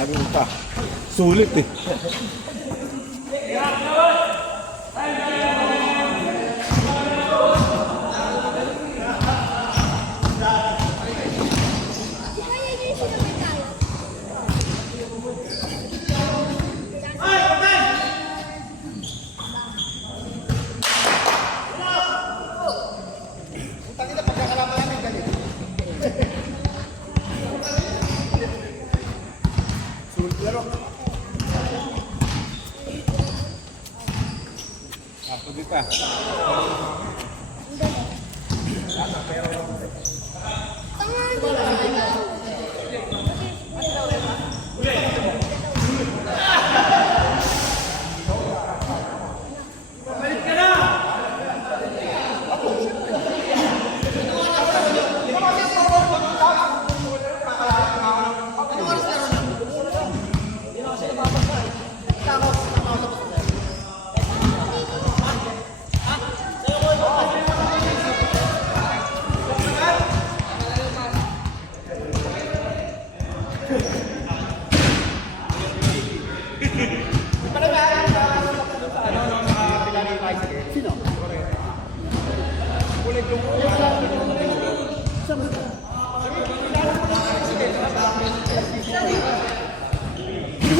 Sabi mo pa, sulit eh. Ako dito.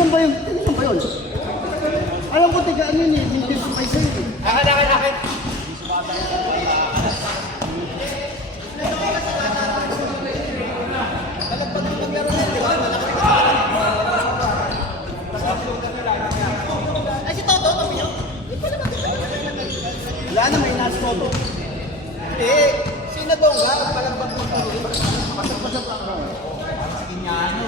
Saan ba yun? Saan ba yun? Alam ko, tiga ano yun eh. Hindi ko kayo sa'yo eh. Akin. Ay, si Toto, kami yun. Wala na, may nasa Toto. Eh, sino daw nga? Palagbang mo tayo. Pasag-pasag lang ako. Sige niya, ano.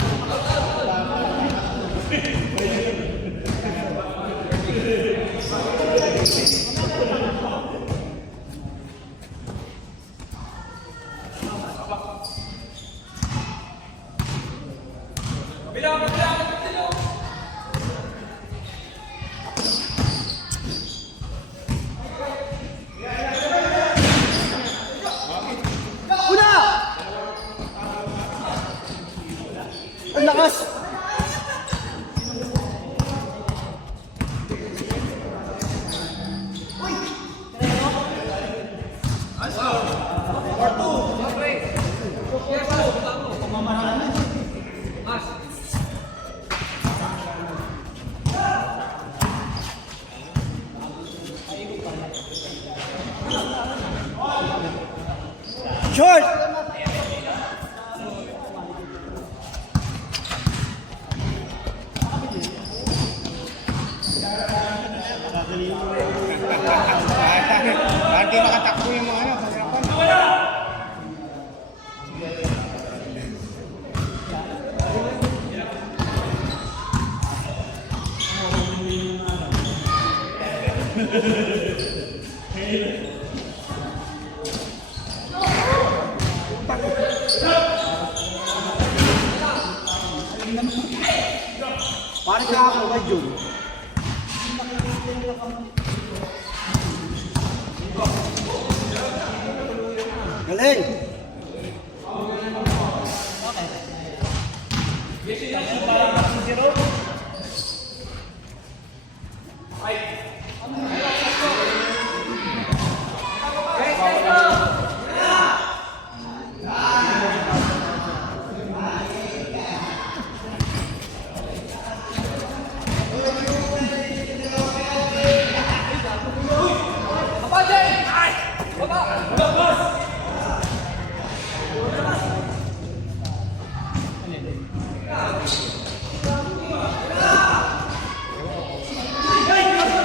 Una! Ang lakas! Short! Hindi makatakbo yung mga ano. Parang ka ako ba, Jun? Galing!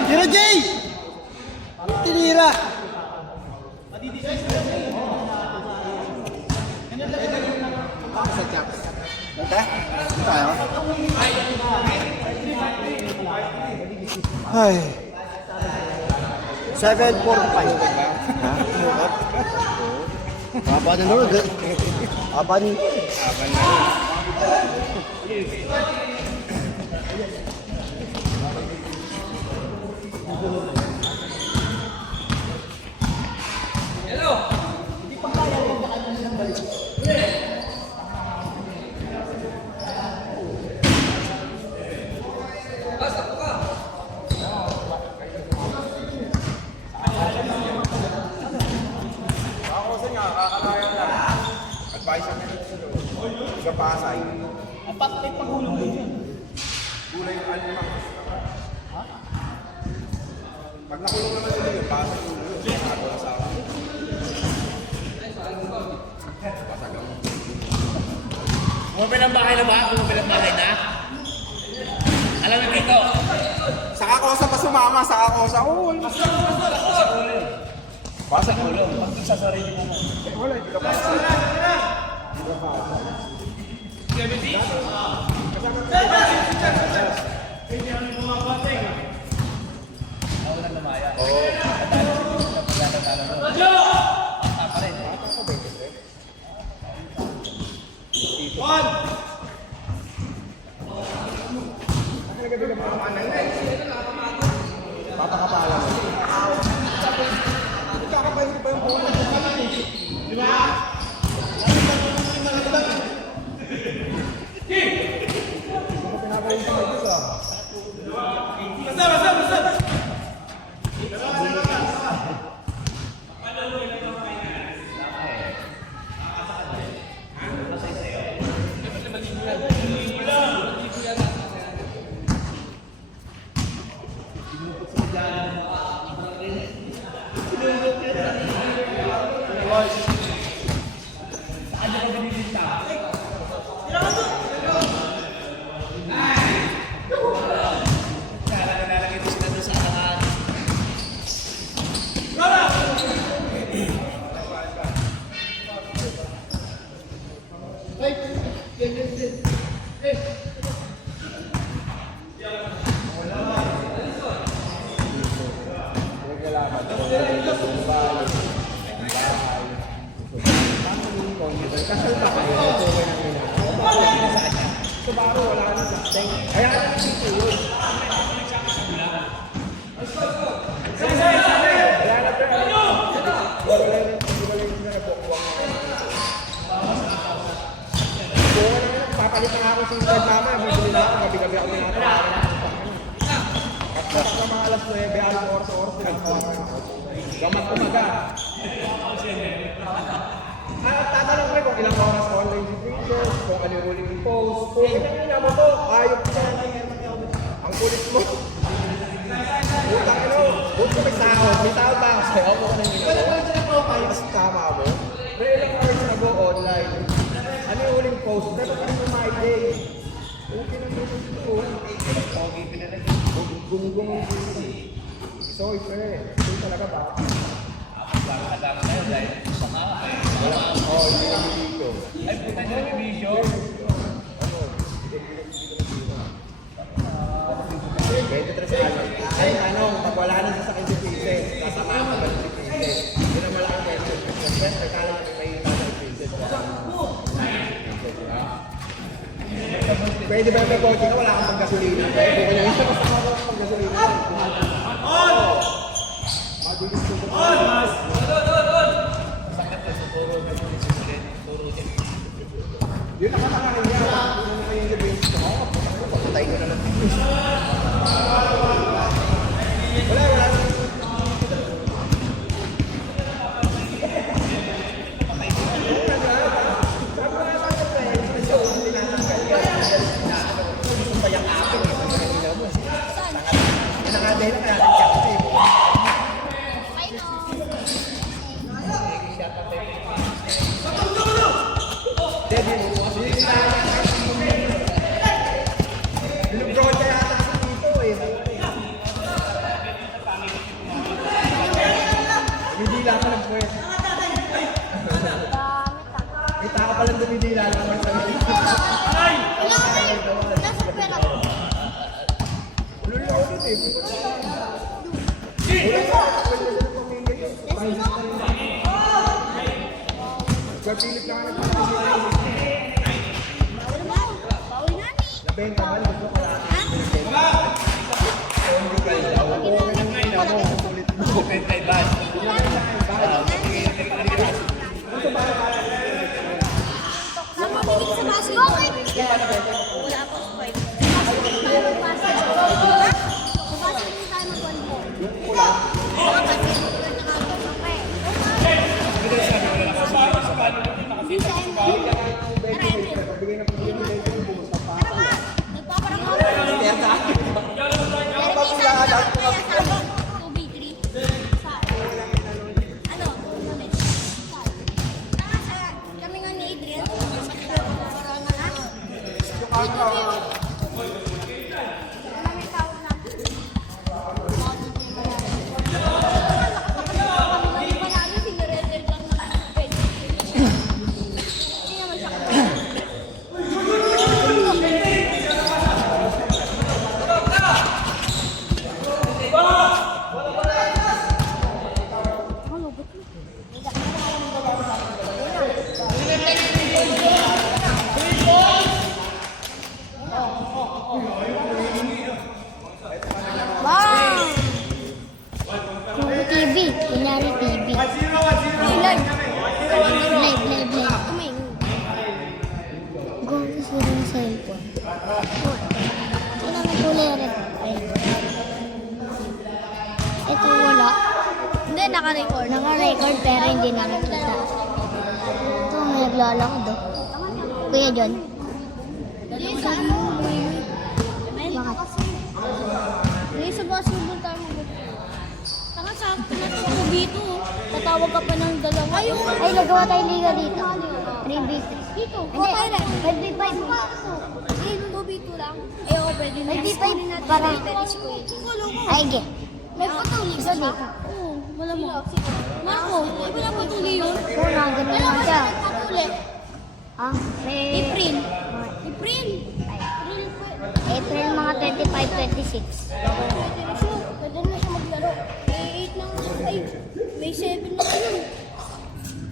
Tira, Jay! Tinira! Banta? Tayo? Ay. 745. Ha? Haba na naman. Haba na. May pagulong din yan. Gulay yung alma. Pag nakulong naman sila yun, basa yung ulo. Bago na sa akin. Basag ang Umuwi ng bahay na ba? Umuwi ng bahay na? Alam mo dito. Saka kosa pa sumama, saka kosa. Oo, wala. Basa ang ulo. Pag sa sarili mo. Wala, hindi ka basa. Ako lang lumaya. Oo. Papakapalan mo. Ikakapahin pa yung bola. Di ba? Pinapahin pa may gusto. Nalalagay ko sila doon sa akangan. Papalit na ako sa red mama, bibili na ako, gabi-gabi ako pinapakain. At sa mga alas 9, alas oras, pinagkawakan ako. Gamat umaga. Tatanong ko kung ilang oras online si Princess, kung ano yung huling post, kung ina mo to, ayok siya. Ang kulit mo. Utang ano, huwag ko may sahod ba? Sayo mo ka na yung ginagawa. Ayos tama mo. May ilang hours ago online. Ano yung huling post? Dapat ano yung my day? Okay na yung ito. Okay, pinalagay. Gung-gung. So, ito talaga ba? Nakakadama na yun dahil sa mga. Oo, hindi na video. Ay, puta niya yung video. Pwede tres ano. Ay, tanong, pag wala na sa sakit si Princess, kasama ka ba si Princess? Hindi na malaki pwede si Princess. Kala ka may iba si Princess. Pwede ba may coaching ka? Wala kang paggasolina. Pwede ka lang. Kasama ko ang paggasolina. Mabilis ko ba? Sakit na puro na yung susunod. Puro din. Yun ang katakarin niya. Yun ang nakayin sa Princess. Patay ko na lang. Wala. Dumidila ka lang po eh. May tao pa lang dumidila lang ang sarili. Nasa pera ko. Ulo na ulit eh. Pilit na nga nagpapalala. Bawi na ni. Nabenta ba? Gusto ko lang. Hindi ka daw. Okay lang na mo. Ulit mo. Kay Bas. Sama tingin sa basi. Okay. Wala pa ko eh. Sa basi tayo magbasa. Diba? Sa basi hindi tayo mag-one-ball. Hindi sa ML. Tara, ML. Bigay na po yung bumos na pa. Maraming tao na. Marami sinurrender lang na pwede. Hindi naman siya wow! TV. Kunyari TV. Live. Kumain. Gawin sa rin cellphone. Ito na kulay red. Ito wala. Hindi, naka-record. Naka-record pero hindi nakikita. Ito may naglalakad oh. Kuya John. Bakit? Hindi sa basketball tayo Tanga sa pinatuto dito. Tatawag ka pa ng dalawa. Ay, nagawa tayo liga dito. 3v3. Dito. Hindi, 5v5. 2v2 lang. Ay, ako pwede na. 5v5 para. Ay, ge. May patuli ba dito? Oo, wala mo. Marco, wala patuli yun. Oo, ganun lang siya. Ah, may... April. April mga 25, 26. Pwede na siya maglaro. May 8 lang. Ay, may 7 lang yun.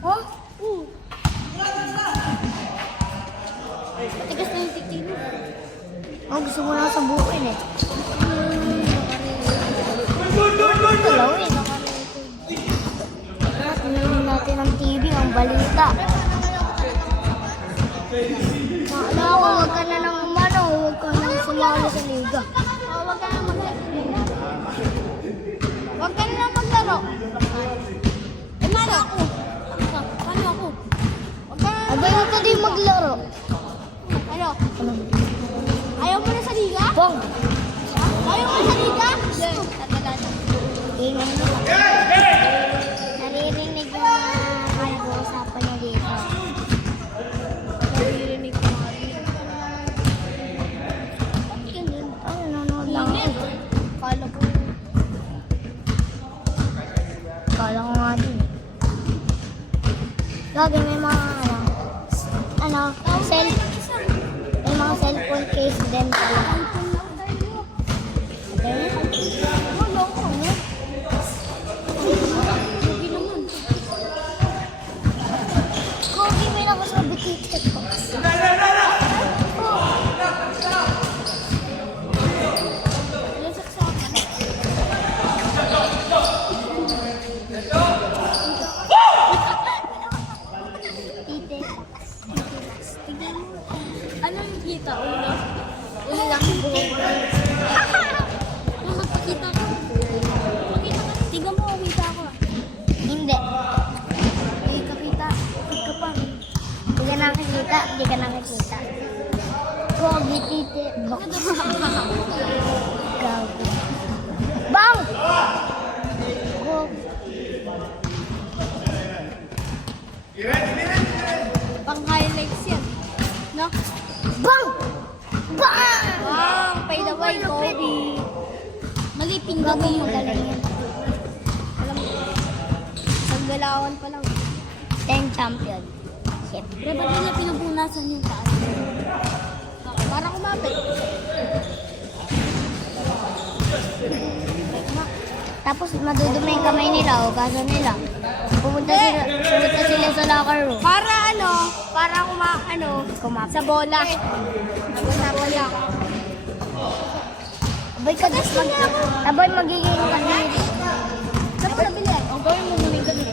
Ha? Oo. Matigas na yung tikin. Oh, gusto mo na sa bukin eh. Talawin. Tingnan natin ang TV, ang balita. Huwag ka na ng umano, huwag ka na sumali sa liga. Huwag ka na maglaro. Huwag ka na maglaro. Eh, mano ako. Paano ako? Abay mo ka din maglaro. Ano? Ayaw mo na sa liga? Bong. Ayaw mo na sa liga? Ingay mo. Naririnig yung pag-uusapan niya dito. Naririnig ko. Nanonood lang ako. Kala ko nga din. Lagi may mga may mga cellphone case din pala. Kogi, may nakasabi ticket ko. Ano yung kita? Ulo? Ulo lang yung buhok. Magpakita ka. Pakita ka. Tingnan mo, kita ako. Hindi. Hindi ka kita. Hindi ka pa. Hindi ka nakikita. Hindi ka nakikita. Kogi, titi. Gago. Bang! Pang highlights yan. No? Bang! Bang! Bang! By the way, Kobe. Maliping gabi mo galing yan. Alam mo, naggalawan pa lang. 10 champion. Siyempre, ba't nila pinupunasan yung taas? Para kumapit. Tapos madudumi yung kamay nila o kaso nila. Pumunta sila sa locker room. Para kumapit. Sa bola. Sa bola. Abay magiging kanina. Saan mo nabili? O gawin mo muna yung gabi.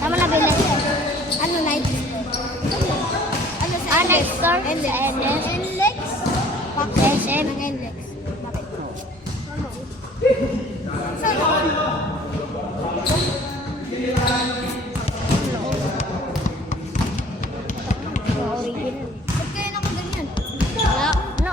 Saan mo nabili? Ano, night? Ano sa next store? NLEX? SM? NLEX. Bakit? Saan ako? Original. Ba't kaya na ko ganyan? Wala. Ano?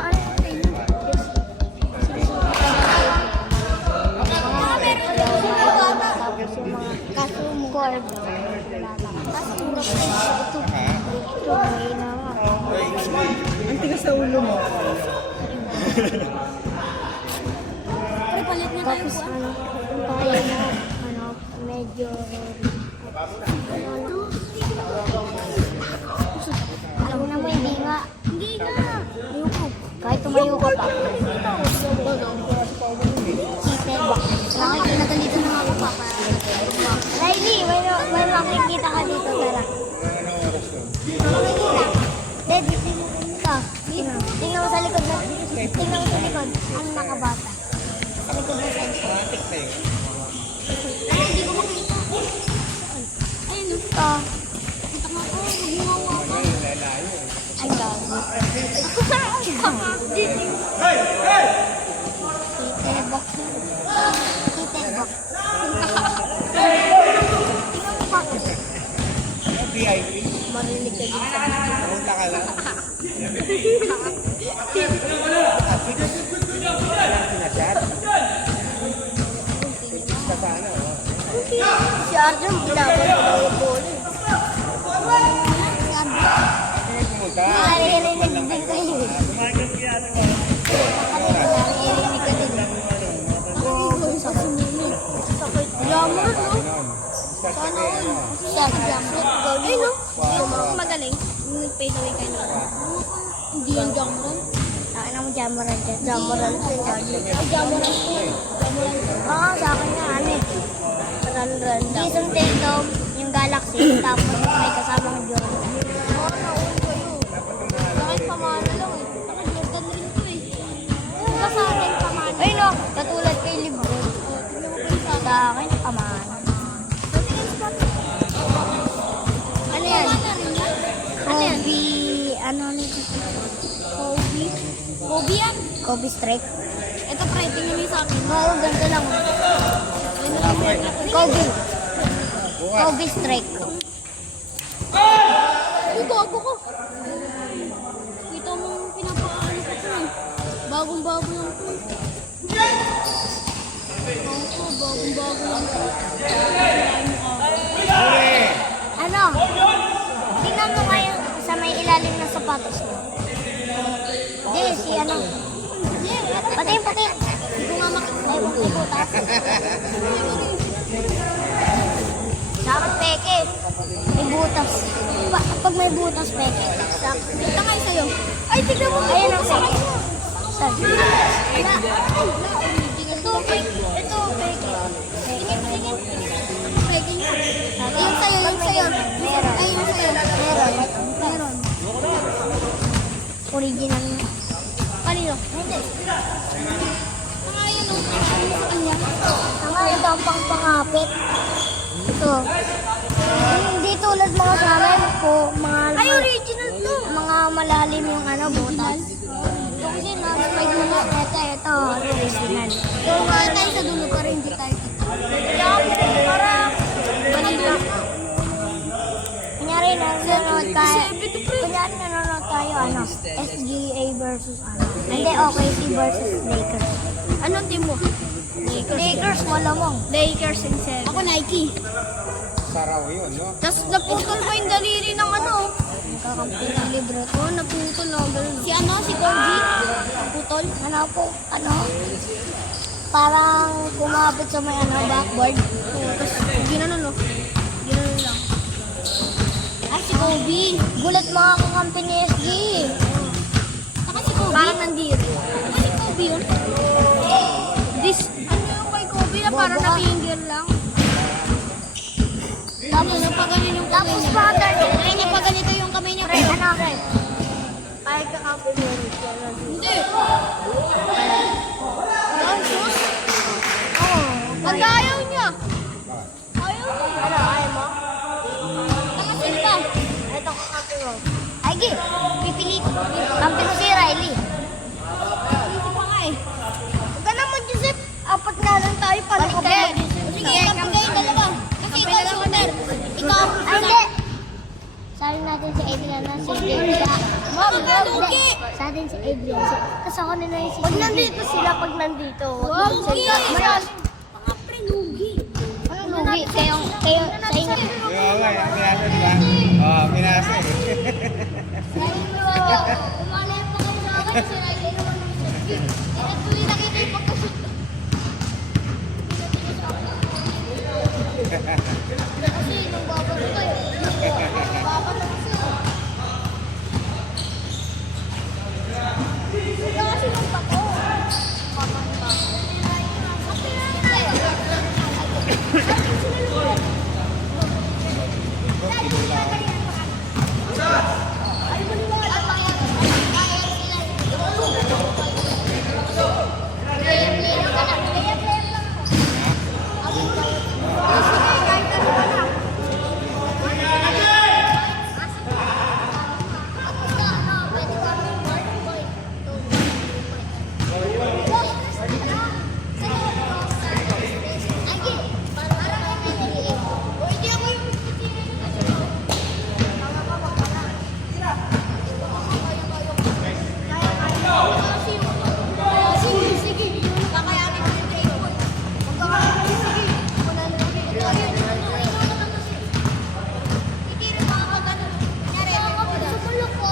Ang tigas na Pre, palit na tayo Tapos po. ano, tayo na, ano, medyo, alam mo naman, hindi nga, Hindi nga. ayoko. Kahit tumayo ka pa. Sitebak. Bakit pinagalito na nga ako pa para Riley, may makikita ka dito, tara. Makikita. Dad, ito. Tingnan mo sa likod na, tingnan mo sa likod. Ang nakabata. Sa likod ng cellphone. Ay, hindi ko makita. Ayun, no. Ito. Kita nga ako. Gumawa ako. Ay, gago. Sitebak. Sitebak. Tingnan mo pa. VIP. Marinig ka dito. Punta ka lang. Sinachat. Ka sana, oh. Si Arjun, binaban ko daw yung bola. Pumunta. Naririnig din kayo. Naririnig ka din. Oo, sakit. Sakit. Glamour, no? Sana all. Siya, glamour. Ay, no. Yung magaling. Yung nag-fade away ka na. Hindi yung Jamron. Akin mo jamuran dyan. Jamuran din. Ay, Jamron po. Jamron. Oo, sa akin nga, ano eh. Run. Isang Nintendo, yung Galaxy, tapos may kasamang Jordan. Oo, naul kayo. Sa akin, pamana lang eh. Sa akin, Jordan rin to eh. Sa akin, pamana. Ay no, katulad kay Lebron. Tignan mo kayo sa akin. Sa akin, paman. Tingnan spot. Ano yan? Pamana rin yan. Kobe, ano nito? Kobe. Kobe yan. Kobe Strike. Ito pre, tingnan mo yung sa akin. Oo, ganito lang. Ayun na lang. Kobe. Kobe Strike. Uy, gago ko. Kita mo yung pinapaano ko ito eh. Bagong-bago lang ito. Ako, bagong-bago lang ito. Ano? Tingnan mo ngayon sa may ilalim ng sapatos mo. Hindi, si ano. Pati. Hindi ko nga makita. Ay, butas. Dapat peke. May butas. Pag may butas, peke. Sakto. Ito nga yung sa'yo. Ay, tignan mo. Ayun ang peke. Saan? Wala. Ito, peke. Ito, peke. Tingin. Pwede niya. Yung sa'yo, yung sa'yo. Meron. Ay, yung sa'yo. Meron. Original niya. Kanino? Hindi. Mga yun, oh. Ano sa kanya? Ang ito ang pangpangapit. Ito. Hindi tulad mga sa amin po, Ay, original to. mga malalim yung ano, butas. Ito kasi na-spike mo na. Ito, original. So, wala tayo sa dulo para hindi tayo. Para, Nandun. kunyari nanonood tayo, kunyari nanonood tayo, ano, SGA versus ano. Hindi, OKC versus Lakers. Anong team mo? Lakers, malamang. Lakers and Celtics. Ako Nike. Saraw yun, no? Tapos naputol pa yung daliri ng ano. Kakampi ng libre. Oh, naputol na. Si ano? Si Corgi? Naputol? Ano po, ano, parang kumabot sa may ano, backboard. Oo, tapos ginanon no? Ginanon lang. Ay, si Kobe. Gulat mga kakampi ni SG. Saka si Kobe. Parang nandiri. Saka si Kobe yun. Ano yung kay Kobe na parang Bobo ka. na-finger lang. Tapos, Napaganyan yung kamay tapos niya. brother, Ay, napaganito yung kamay niya. pre, ano, pre? Kahit kakampi ni SG. Hindi. Oo. Pag ayaw niya. Ayaw niya. Ano, ayaw mo? Nakasin pa. Ito kakampi mo. Ay, gi. Pipili. Kampi ko si Riley. Hindi pa nga eh. Huwag ka naman, Joseph. Apat na lang tayo. Paano ka ba Balik. mag-Joseph? Sige, kampi kayo dalawa. Kasi ikaw shooter. Ikaw. Ay, hindi. Sabi natin si Adrian na si Adrian. Ma'am, lugi. Sa atin si Adrian. Tapos ako nila yung si Pag nandito sila, pag nandito. Wow, lugi. Marami. Mga pre, lugi. Anong lugi? Kayo, sa inyo. Oo nga, yung pinasa, di ba? Oo, pinasa eh. Umalay pa kayo sa akin. Si Riley naman. Tuloy nakita yung pagkashoot. Kasi nung baba ko kayo. Baba na kasi. Wala kasi nung bato. Baba na baba. Kasi lang tayo. Ay, maliwanag. Sige, sige. Kakayanin ko yung table. Magkakaroon sige. Titira pa ako ganun. Kunyari, sumulok ko.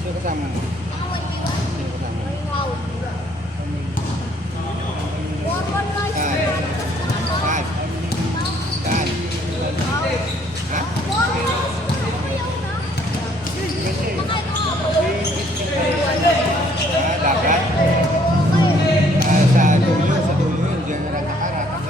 Sino kasama mo? Sino kasama mo? Tad. Tad. Dapat. Sa dulo yun. Diyan na lang nakarakas.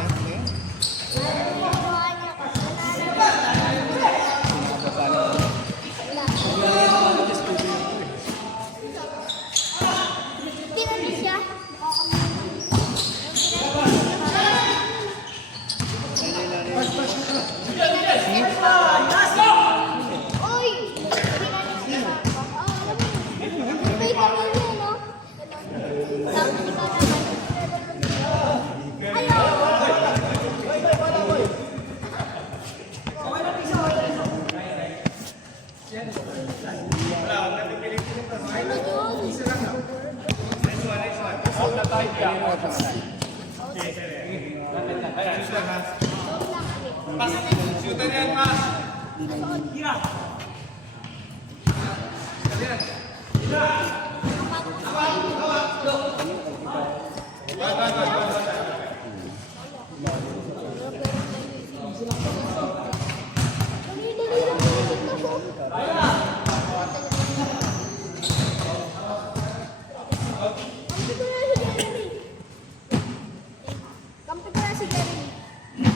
Kampi ko na si Gary.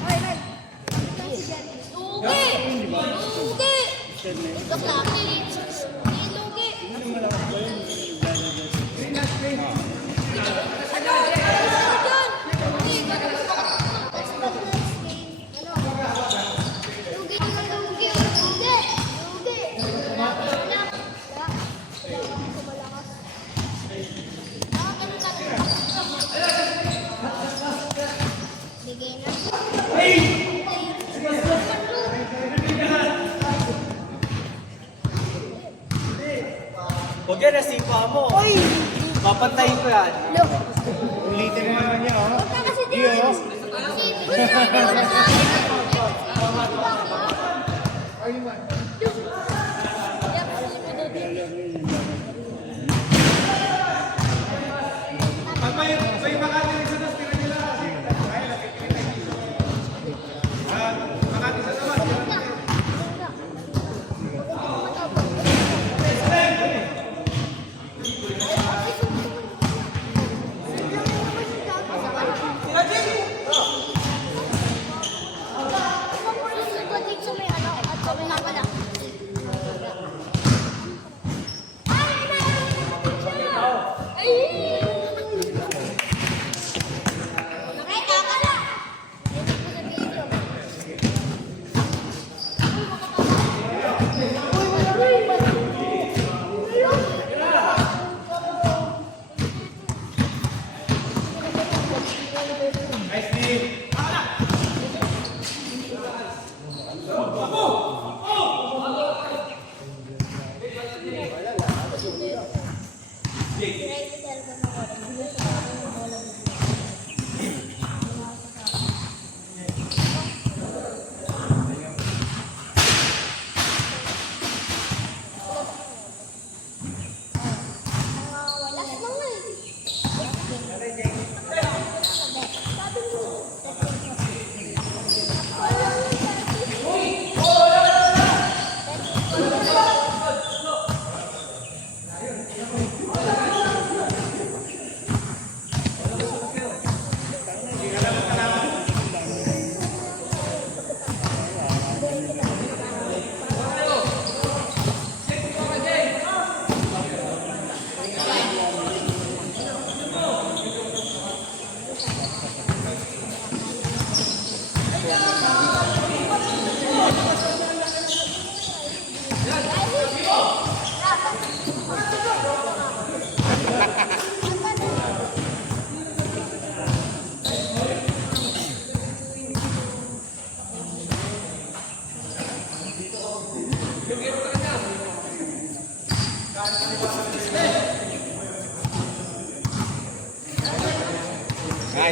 Hoy, Hoy. Si Gary. Lugi! Lugi! Ito lang. Lugi! Ano? Lugi! Lugi! Lugi! Bigay na. Huwag yan, nasipa mo. Papantayin ko yan. Ulitin mo naman niya, oh. Huwag ka kasi din. Kasi, wala sa akin. Sa may ano, at sa may Riley talaga ng oras. Bigyan sa akin yung bola. Wala lang nga eh. Sabi mo.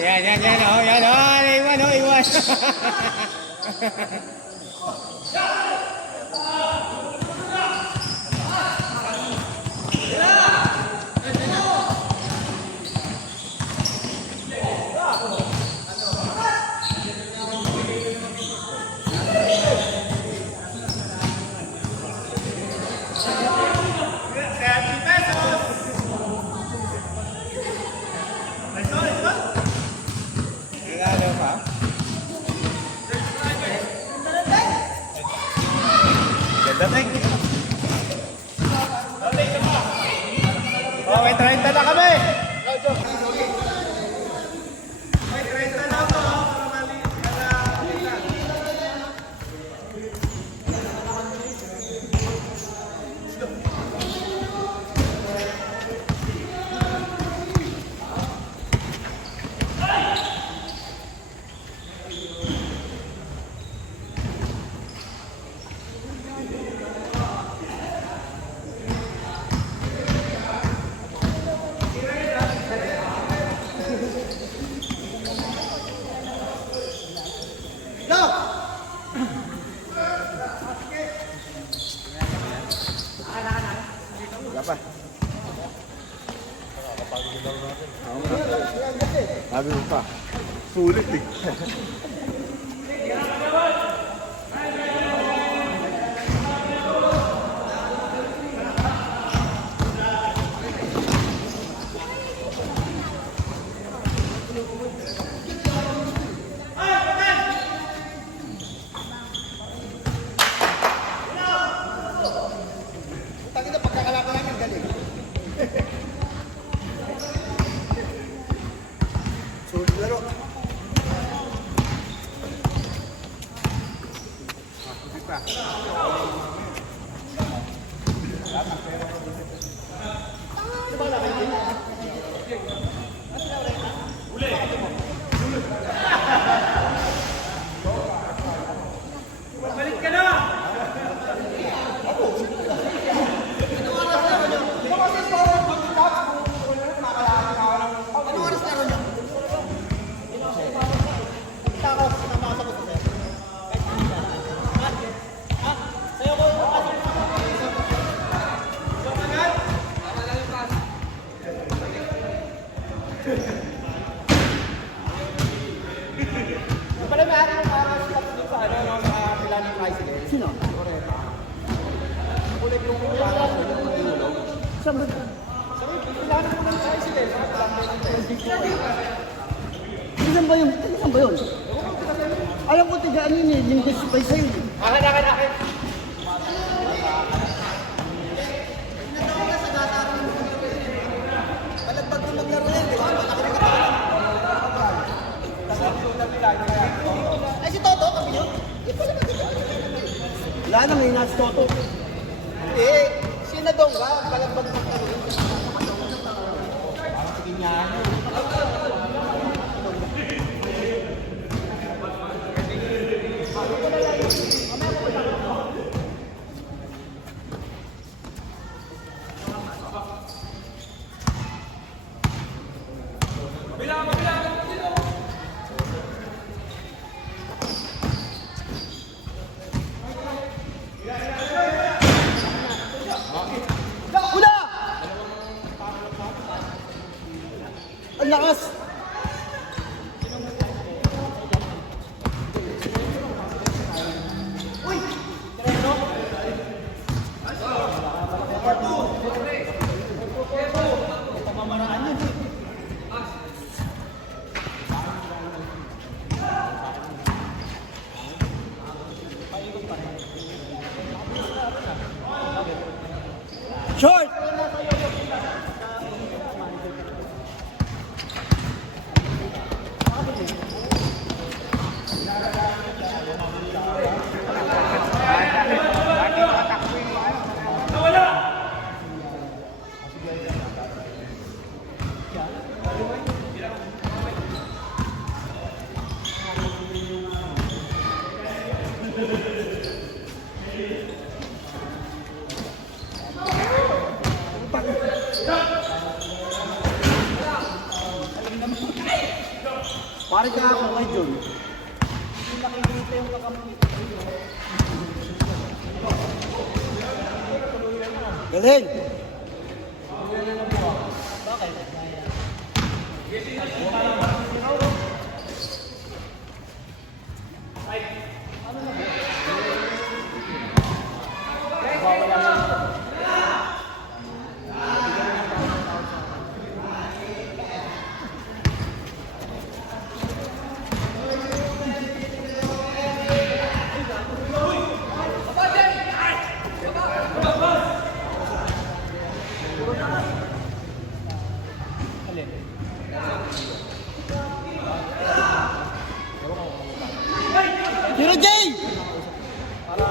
Yan, oh, yan, oh, iwan, oh, iwan. Regalo pa? Ganda, Tek. Oh, may 30 na kami. Wala pa. Sabi mo pa. Sulit eh. Tangina pagkakalaban namin galing. Sulit laro. Pala may ari ng mga stop doon sa ano, ng mga kilala ng tricycle. Sino? Correct. Kulay yung parang yung ilog. Saan ba? Sabi, kilala ko ng tricycle. Saan ba yun? Saan ba yun? Alam ko tiga ano yun eh, yung disipay sa'yo. Akin. Palagbag na maglaro yan, di ba? Ay, si Toto, kami yun? Wala nang inas Toto. Hindi, si Nadongga, palagbag na maglaro yan. Sige niya. lakas. Short! Pare ka ako kay John. Galing! Tiro Jay!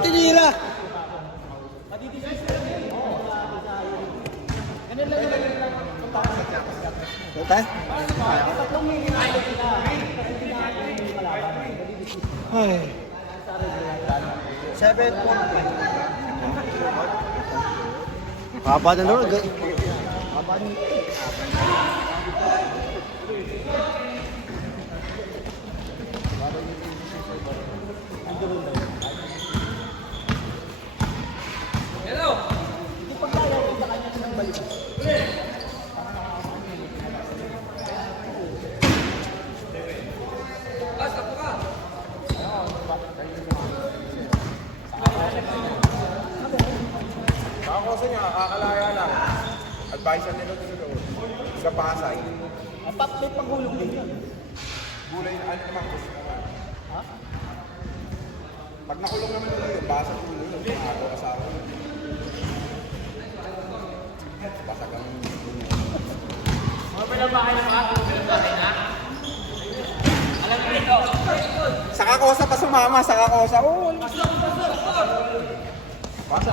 Tinila! Tayo? Ay. 7.5. Haba na naman. Haba na. Nakakosa niya, kakalaya lang. Advice nila dito doon. Sa Pasay. May pagulong din yun. Gulay na ano naman gusto naman. Ha? Pag nakulong naman yung basa tuloy yun. Ako ka sa akin. Basag ang Mga pinabahay na mga pinabahay na. Alam mo ito. sa Kakosa pa sumama, sa Kakosa. Oo. Basa.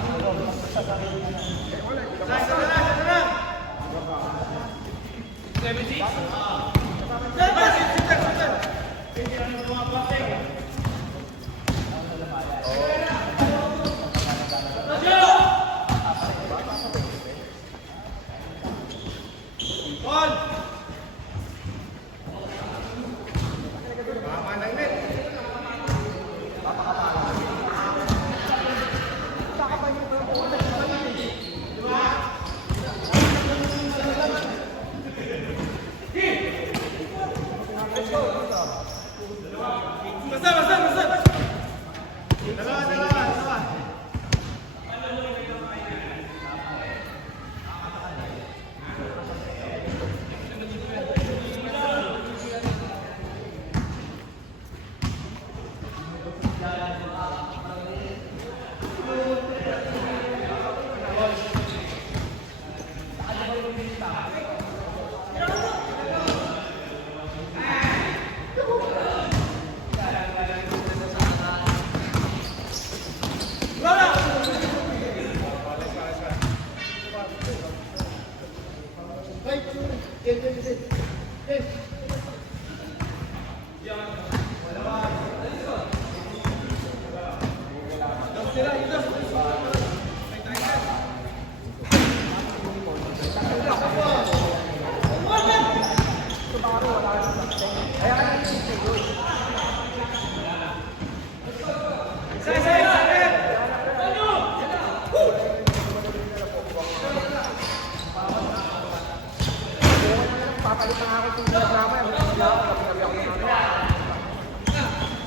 Galit na ako kung naman. Hindi ako, sabi ako naman.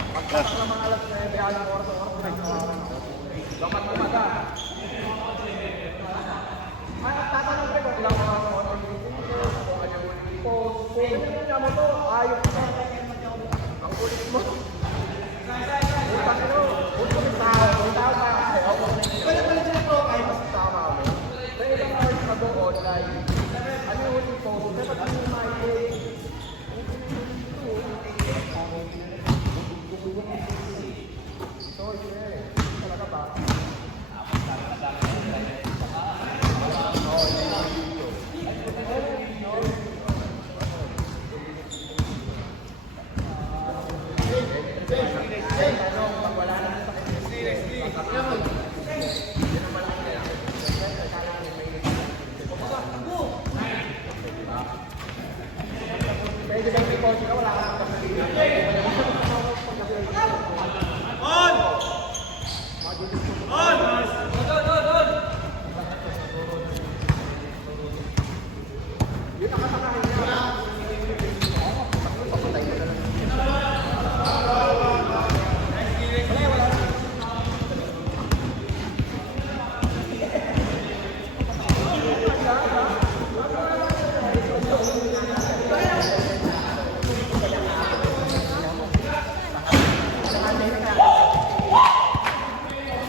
Pagkatapos ng mga alas 9, alas 4, gamat umaga. Ay, tatanong ko kung ilang mga online videos, kung ano yung ulit post, kung ano yung mo to, ayos ka. Ang ulit mo. Utang ino, utang yung tao, yung tao pa ako. Kaya pala sila po, ay mas tama ako. Sa ilang hours na doon online, ano yung ulit post, dapat ano yung mahilig. Talaga ba? Pwede bang may coach ka? Wala ka nang kapatid.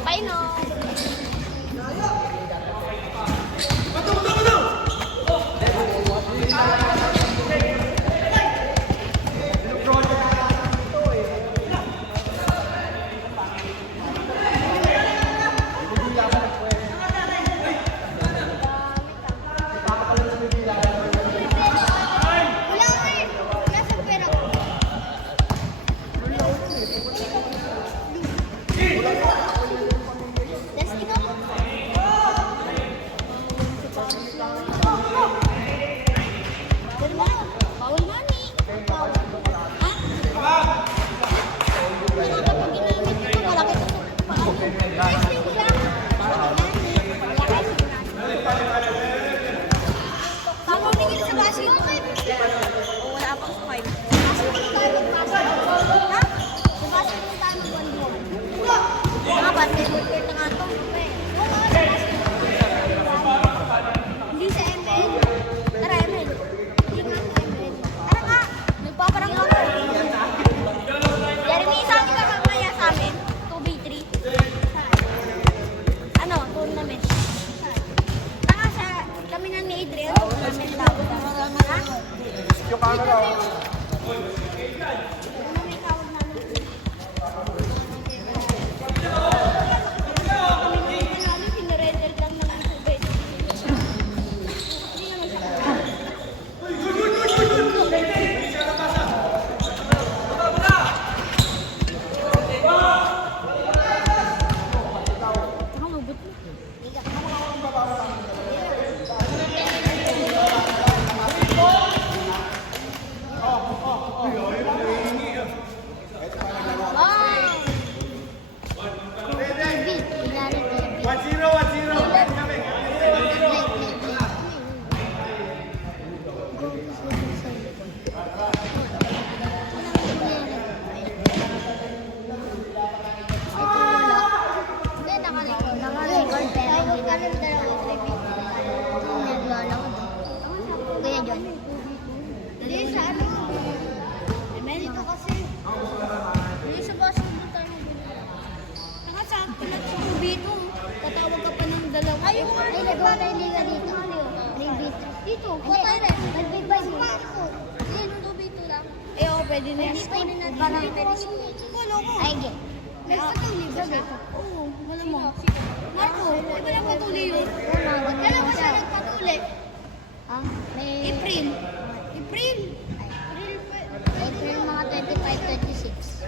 Bye, no. Wala ko eh. Nasa pera ko. Destino. Bawal mami. Ha? Kapag ginamit ito, malaki ito. Testing lang. Tama tingin sa basketball. Wala pang five. Basketball tayo mag-basketball. Ha? Sa basketball tayo mag-volleyball. Mga basketball court na nga ito. Oo nga, sa basketball. Hindi sa ML. Tara, ML. Hindi nga sa ML. Tara nga. Nagpaparang ako. Jeremy, sabi ka mamaya sa amin. 2v3. Ano? Tournament. Tanga sa kami na ni Adrian. Tournament tapos. Ha? Yung camera, oh. Ano may tawag namin? Pinarender lang naman sa bed. Hindi naman siya. Ako mabot mo. Wow! Beat, pinari ko siya. 1-0. Kuya John. Hindi sa ano? Dito kasi. Hindi sa basketball tayo magbibigay. Saka sa pilat sa kubito. Tatawag ka pa ng dalawa. Ay, nagawa na yung liga dito. Dito, tayo rin. Nag-big-bye mo. Yan, kubito lang. Eh, oo, pwede na yun. Pwede na parang pulo ko. Ay, ge. Next na itong liga dito. Oo, wala mo. Marco, di ba lang patuli yun? Kailan ba siya nagpatuli? April. April mga 25, 26.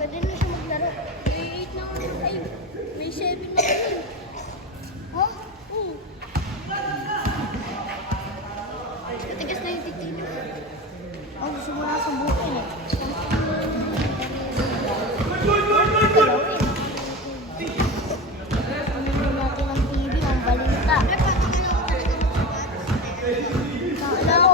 Pwede na siya maglaro. May 8 na nga. Ay, may 7 na rin. Oh? Oo. Matigas na yung titig. Oh, gusto mo na sa bukin eh. Ano natin ang TV, ang balita. Wala ko,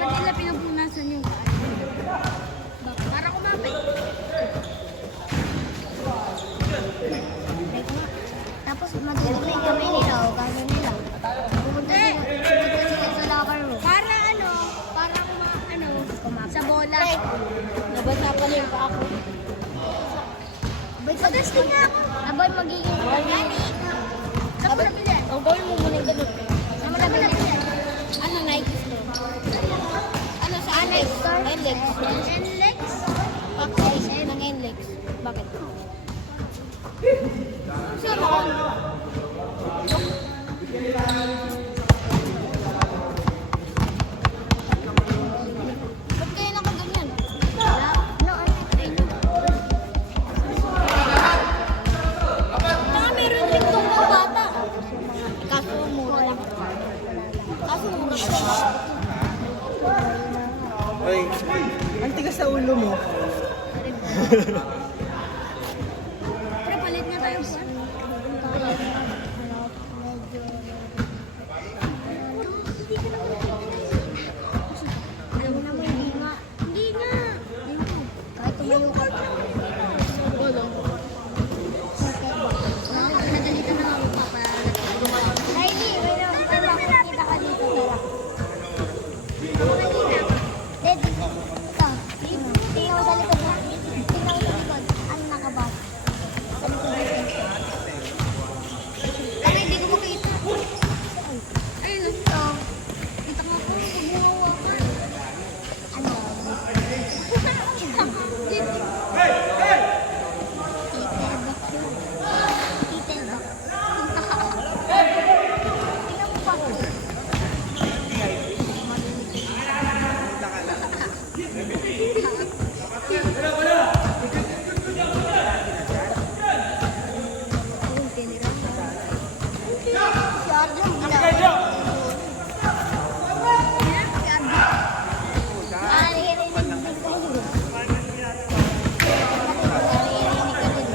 ba't nila pinupunasan yung para kumapit. Tapos matulog na yung kamay nila o gano'n nila. Pumunta sila sa locker room. Para sa bola. Nabasa pa rin pa ako. Pag-testing nga ako. Aboy, magiging organic. Saan mo nabili? O, gawin mo muna yung ganun. Saan mo nabili? Ano, Nike Store? Ano, sa Nike Store? NLEX. NLEX? Pack-size ng NLEX. Bakit? Saan ako? Ba't kayo nakaganyan? No, Baka meron din itong mga bata. Kaso mura lang. Kaso mura lang. Ay, ang tigas sa ulo mo. Pre, palit nga tayo po. Hindi nga. Kahit tumayo ka pa. Nadalitan na ako pa. Riley, may nakikita ka dito. Tara. Dad, ito. Tingnan mo sa likod mo. Tingnan mo sa likod. Ano nakabas? Sa likod dito. Ay, hindi ko makita. Ayun, Ito. kita ko ako. Gumawa ka. Ano? Titelbak. Tingnan mo pa. Si Arjun, ginawa. Naririnig din ko yun. Naririnig ka din.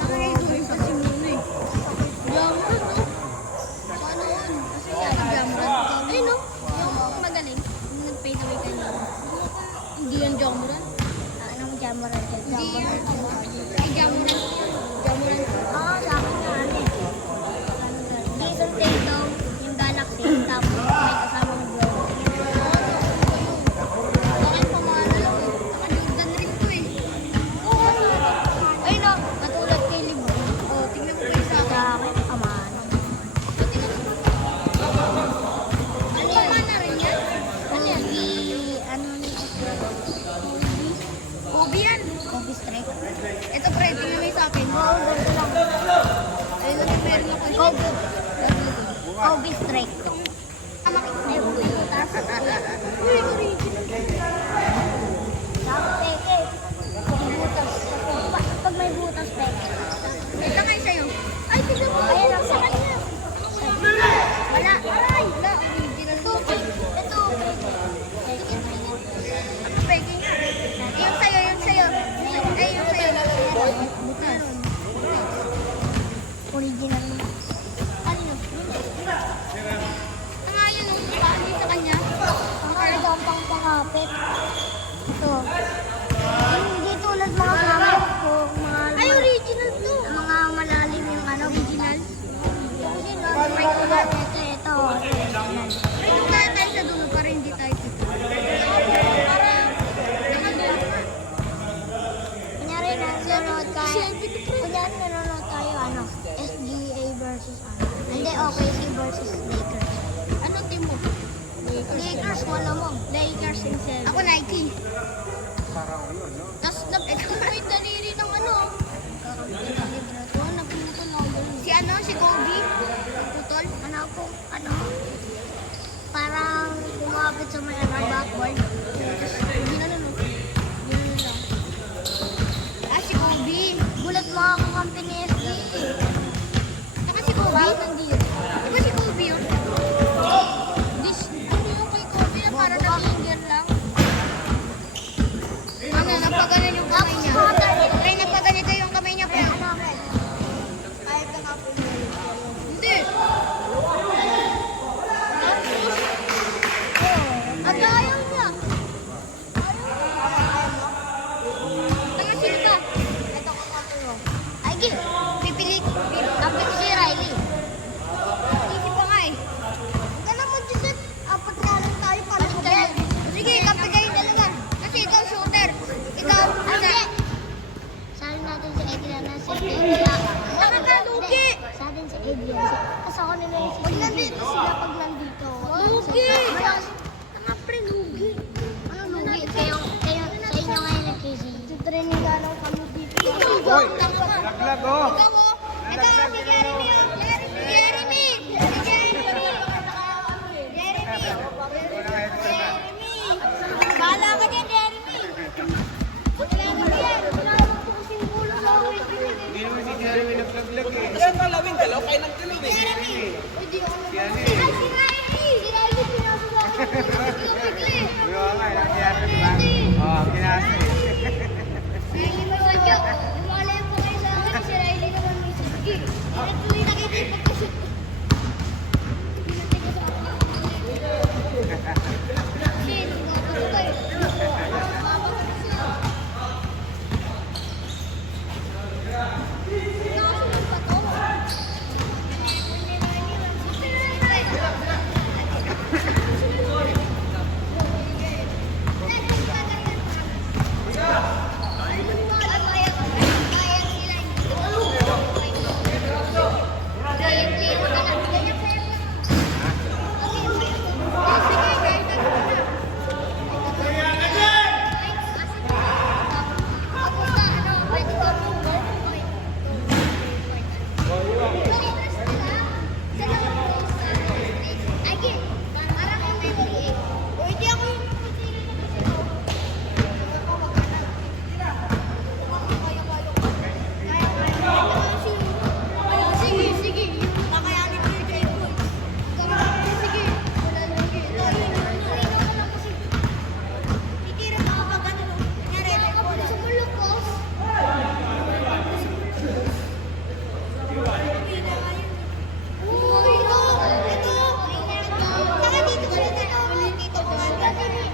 Nakakaidoy sa simula eh. Jamron, no? Paano yun? Kasi yan, jamron. Ayun, no? Yung magaling. Yung nag-fade away kanina. Hindi yan jamron. Ano mo dyan mo rin? Hindi yan. Ay, jamron. Jamron. Oo, sa akin na ano eh. Jason Tatum, yung Galaxy, tapos may kasamang bro. Bakit pamana lang eh? Naka-Jordan rin ko eh. Oo. Ayun, no? Katulad kay Lebron. Oh, tingnan mo kayo sa Sa akin. akin, kamano. Ano pamana rin yan? Ano yan? Ano ni Kobe yan. Kobe Strike. Ito pre, tingnan mo yung sa akin. Oo, ganito lang. Ayun na yung meron ako. Kobe. Kobe Strike. May butas. Uy, original. Tapos peke. May butas. Pag may butas, peke. Ito kayo sa'yo. Ay, tignan mo. Ayan ang sa kanya. Wala. Ay, wala. Original. Ito, ito. Peke. Ako peke nga. Yung sa'yo, yung sa'yo. Ay, yung sa'yo. Butas. Original. Ano yun? Ang nga yun, paano sa kanya? Ang karga ang pangpangapit. Ito. Hindi tulad mga gamit ko. Ay, original to. Mga malalim yung ano. Original. Kasi no, may tulad ito. Ito. Original. Ay, kung kaya tayo sa dulo para hindi tayo dito. Para, nakadulo ka. Kunyari nanonood tayo. Kunyari nanonood tayo ano. SGA versus ano. Hindi, OKC versus Lakers. Ano team mo? Lakers, wala mo. Lakers himself. Ako Nike. Tapos ito mo yung daliri ng ano. Napinutol ako ganun. Si ano? Si Kobe? Putol? Ano ako, ano, parang kumapit sa may ano, backward. Hindi na lang. Yun lang. Ah, si Kobe. Gulat mo ako company SG. Saka si Kobe? Bakit nandito? Di ba si Kobe yun? Ano yung kay Kobe na para nag-finger lang? Ano, napaganan yung kamay niya. Pre, nagpaganito yung kamay niya, pre. Hindi. At Oy, laglag oh. Ikaw oh. Ito si Jeremy oh. Jeremy. Bahala ka dyan, Jeremy. Wala mo yan. Wala mo po kasing ulo sa ulo. Hindi naman si Jeremy naglag-lag eh. Yan palawin, dalaw kayo ng dalaw eh. Jeremy. Ay, si Riley. Si Riley, pinasok ako. Bigla-bigla. Buyo nga, si Jeremy ba? Oo, kinasa eh. Riley mo sa joke. Wala yung pakay sa akin. Si Riley naman may sige. Ito yung nakita yung pagkashoot. Pinatigas ako. Shit, nakakatay. Nakasunod pa to. Sige, sige. Kakayanin ko yung J-Boy. Sige. Wala lang kasi. Titira ka kapag ano. Kunyari, J-Boy. Sa mulok ko. Uy, ito. Saka dito ka na tayo. Dito ka.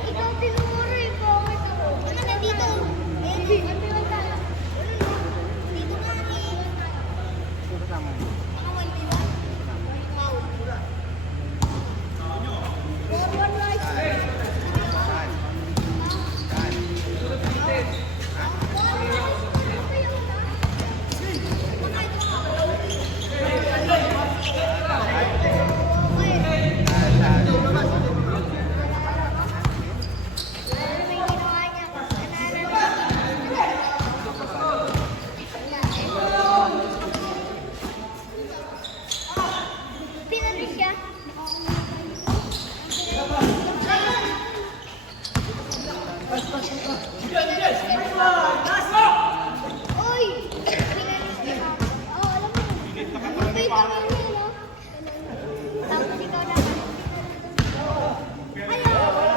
Ikaw tinumuro eh. Ano na dito? Dito ka ni. Pinalis siya. Oy! Pinalis siya. Oh, alam mo. Wait, tama mo yun, no? Tapos ikaw na. Ano yun?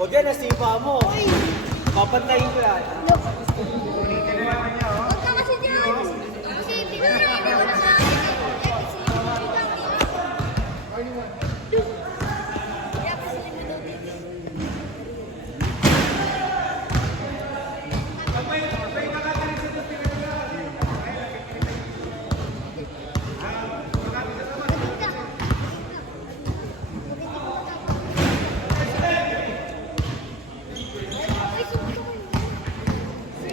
O dyan, nasipa mo. Papantayin ko yan. Huwag ka kasi dyan. Kasi pinarahin mo na sa akin. Kaya kasi limutin. Ay,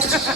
buhay.